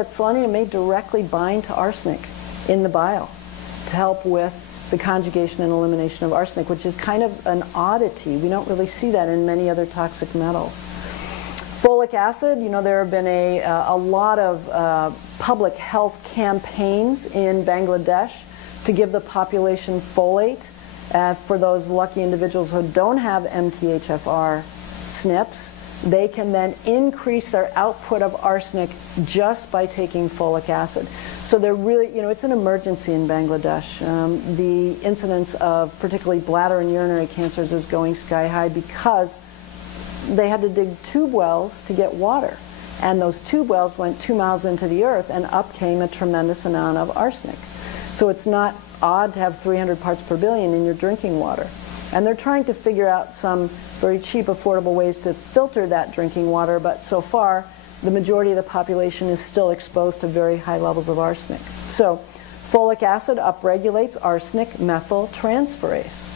that selenium may directly bind to arsenic in the bile to help with the conjugation and elimination of arsenic, which is kind of an oddity. We don't really see that in many other toxic metals. Folic acid, you know, there have been a lot of public health campaigns in Bangladesh to give the population folate. For those lucky individuals who don't have MTHFR SNPs, they can then increase their output of arsenic just by taking folic acid. So they're really, you know, it's an emergency in Bangladesh. The incidence of particularly bladder and urinary cancers is going sky high because they had to dig tube wells to get water. And those tube wells went 2 miles into the earth, and up came a tremendous amount of arsenic. So it's not odd to have 300 parts per billion in your drinking water. And they're trying to figure out some very cheap, affordable ways to filter that drinking water, but so far, the majority of the population is still exposed to very high levels of arsenic. So, folic acid upregulates arsenic methyltransferase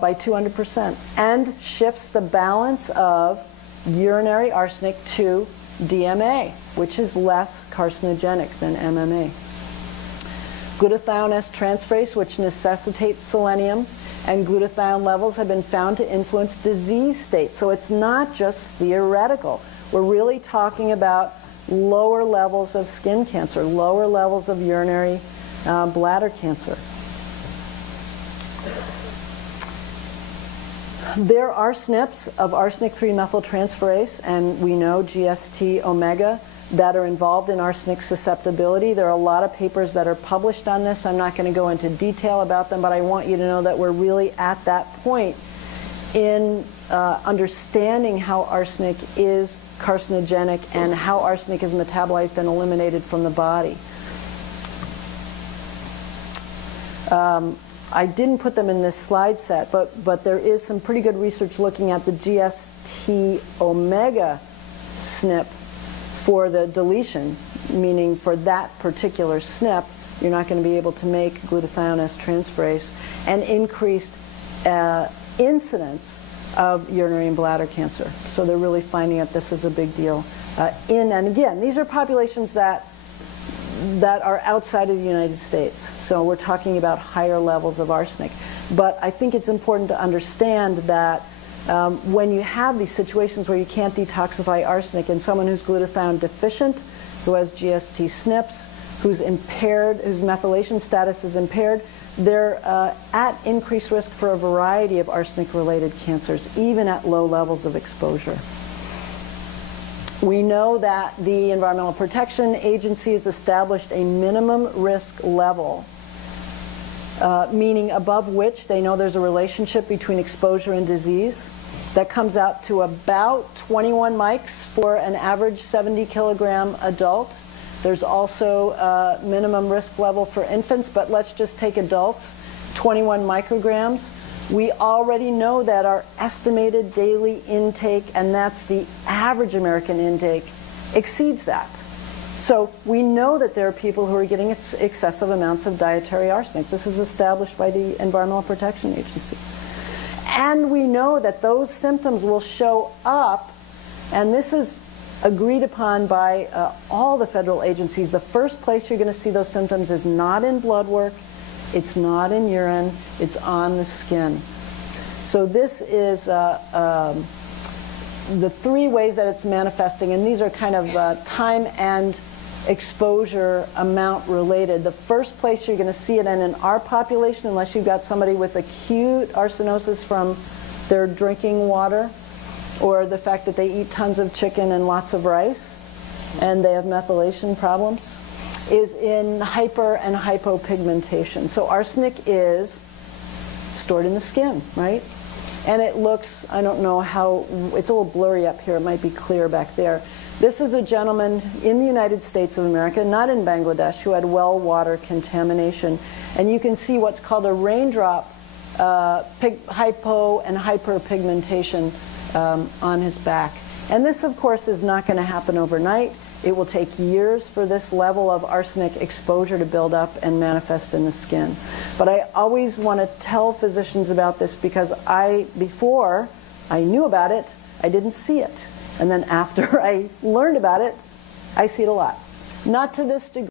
by 200% and shifts the balance of urinary arsenic to DMA, which is less carcinogenic than MMA. Glutathione S transferase, which necessitates selenium, and glutathione levels have been found to influence disease states. So it's not just theoretical. We're really talking about lower levels of skin cancer, lower levels of urinary bladder cancer. There are SNPs of arsenic-3 methyltransferase, and we know GST omega, that are involved in arsenic susceptibility. There are a lot of papers that are published on this. I'm not going to go into detail about them, but I want you to know that we're really at that point in understanding how arsenic is carcinogenic and how arsenic is metabolized and eliminated from the body. I didn't put them in this slide set, but there is some pretty good research looking at the GST omega SNP for the deletion, meaning for that particular SNP, you're not going to be able to make glutathione S transferase, and increased incidence of urinary and bladder cancer. So they're really finding that this is a big deal. And again, these are populations that are outside of the United States. So we're talking about higher levels of arsenic. But I think it's important to understand that when you have these situations where you can't detoxify arsenic in someone who's glutathione deficient, who has GST SNPs, who's impaired, whose methylation status is impaired, they're at increased risk for a variety of arsenic-related cancers, even at low levels of exposure. We know that the Environmental Protection Agency has established a minimum risk level, meaning above which they know there's a relationship between exposure and disease. That comes out to about 21 mics for an average 70-kilogram adult. There's also a minimum risk level for infants, but let's just take adults, 21 micrograms. We already know that our estimated daily intake, and that's the average American intake, exceeds that. So we know that there are people who are getting excessive amounts of dietary arsenic. This is established by the Environmental Protection Agency. And we know that those symptoms will show up, and this is agreed upon by all the federal agencies. The first place you're going to see those symptoms is not in blood work, it's not in urine, it's on the skin. So this is the 3 ways that it's manifesting, and these are kind of time and exposure amount related. The first place you're going to see it, and in our population, unless you've got somebody with acute arsenosis from their drinking water, or the fact that they eat tons of chicken and lots of rice, and they have methylation problems, is in hyper and hypopigmentation. So arsenic is stored in the skin, right? And it looks, I don't know how, it's a little blurry up here, it might be clear back there. This is a gentleman in the United States of America, not in Bangladesh, who had well water contamination. And you can see what's called a raindrop hypo and hyperpigmentation on his back. And this, of course, is not going to happen overnight. It will take years for this level of arsenic exposure to build up and manifest in the skin. But I always want to tell physicians about this because before I knew about it, I didn't see it. And then after I learned about it, I see it a lot. Not to this degree.